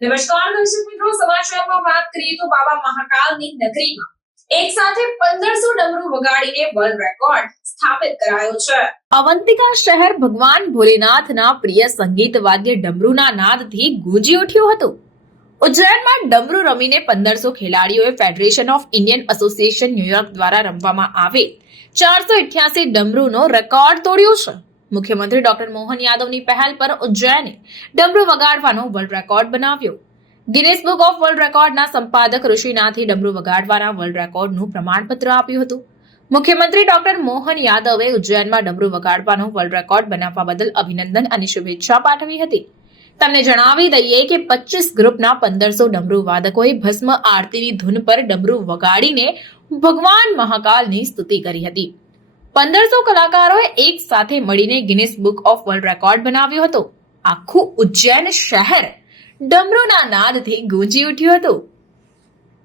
નમસ્કાર દર્શક મિત્રો, સમાચારમાં વાત કરીએ તો બાબા મહાકાલની નગરીમાં એક સાથે 1500 ડમરૂ વગાડીને વર્લ્ડ રેકોર્ડ સ્થાપિત કરાયો છે। અવંતિકા શહેર ભગવાન ભોલેનાથના પ્રિય સંગીત વાદ્ય ડમરૂના નાદથી ગૂંજી ઉઠ્યું હતું। ઉજ્જૈનમાં ડમરૂ રમીને 1500 ખેલાડીઓએ federation of Indian association New York દ્વારા રમવામાં આવે 488 ડમરૂનો રેકોર્ડ તોડ્યો છે। મુખ્યમંત્રી ડોક્ટર મોહન યાદવની પહેલ પર ઉજ્જૈને ડમરૂ વગાડવાનો વર્લ્ડ રેકોર્ડ બનાવ્યો। ગિનેસ બુક ઓફ વર્લ્ડ રેકોર્ડના સંપાદક ઋષિનાથે ડમરૂ વગાડવાના વર્લ્ડ રેકોર્ડનું પ્રમાણપત્ર આપ્યું હતું। મુખ્યમંત્રી ડોક્ટર મોહન યાદવે ઉજ્જૈનમાં ડમરૂ વગાડવાનો વર્લ્ડ રેકોર્ડ બનાવવા બદલ અભિનંદન અને શુભેચ્છા પાઠવી હતી। તમને જણાવી દઈએ કે 25 ગ્રુપના 1500 ડમરૂ વાદકોએ ભસ્મ આરતીની ધૂન પર ડમરૂ વગાડીને ભગવાન મહાકાલની સ્તુતિ કરી હતી। 1500 કલાકારોએ એક સાથે મળીને Guinness book of world record બનાવ્યો હતો। આખું ઉજ્જૈન શહેર ડમરૂના નાદથી ગૂંજી ઉઠ્યું હતું।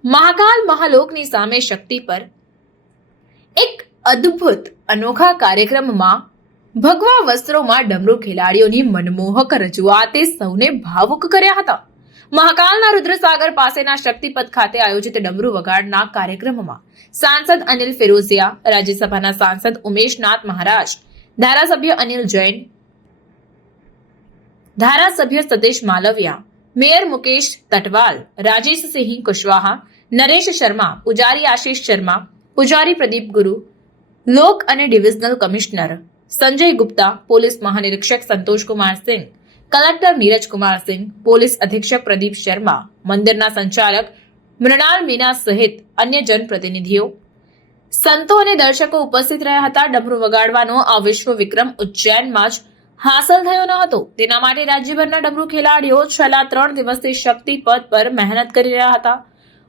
મહાકાલ મહાલોકની સામે શક્તિ પર એક અદ્ભુત અનોખા કાર્યક્રમમાં ભગવા વસ્ત્રોમાં ડમરૂ ખેલાડીઓની મનમોહક રજૂઆતે સૌને ભાવુક કર્યા હતા। મહાકાલના રુદ્રસાગર પાસેના શક્તિપથ ખાતે આયોજિત ડમરૂ વગાડના કાર્યક્રમમાં સાંસદ અનિલ ફિરોઝિયા, રાજ્યસભાના સાંસદ ઉમેશનાથ મહારાજ, ધારાસભ્ય અનિલ જૈન, ધારાસભ્ય સતીશ માલવિયા, મેયર મુકેશ તટવાલ, રાજેશ સિંહ કુશવાહા, નરેશ શર્મા, પૂજારી આશીષ શર્મા, પૂજારી પ્રદીપ ગુરુ, લોક અને divisional commissioner Sanjay Gupta, police મહાનિરીક્ષક સંતોષ કુમાર સિંહ, કલેક્ટર નીરજ કુમાર સિંહ, પોલીસ અધિક્ષક પ્રદીપ શર્મા, મંદિરના સંચાલક મૃણાલ મીના સહિત અન્ય જનપ્રતિનિધિઓ, સંતો અને દર્શકો ઉપસ્થિત રહ્યા હતા। ડમરૂ વગાડવાનો આ વિશ્વ વિક્રમ ઉજ્જૈનમાં જ હાંસલ થયો ન હતો। તેના માટે રાજ્યભરના ડમરૂ ખેલાડીઓ છેલ્લા 3 દિવસથી શક્તિપથ પર મહેનત કરી રહ્યા હતા।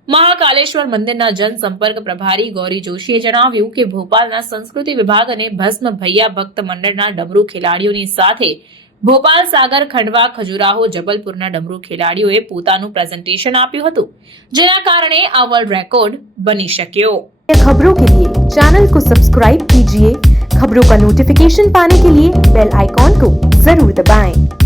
મહાકાલેશ્વર મંદિરના જનસંપર્ક પ્રભારી ગૌરી જોશીએ જણાવ્યું કે ભોપાલના સંસ્કૃતિ વિભાગ અને ભસ્મ ભૈયા ભક્ત મંડળના ડમરૂ ખેલાડીઓની સાથે ભોપાલ, સાગર, ખંડવા, ખજુરાહો, જબલપુરના ડમરૂ ખેલાડીઓએ પોતાનું પ્રેઝન્ટેશન આપ્યું હતું, જેના કારણે આ વર્લ્ડ રેકોર્ડ બની શક્યો। खबरों के लिए चैनल को सब्सक्राइब कीजिए। खबरों का नोटिफिकेशन पाने के लिए बेल आइकॉन को जरूर दबाएं।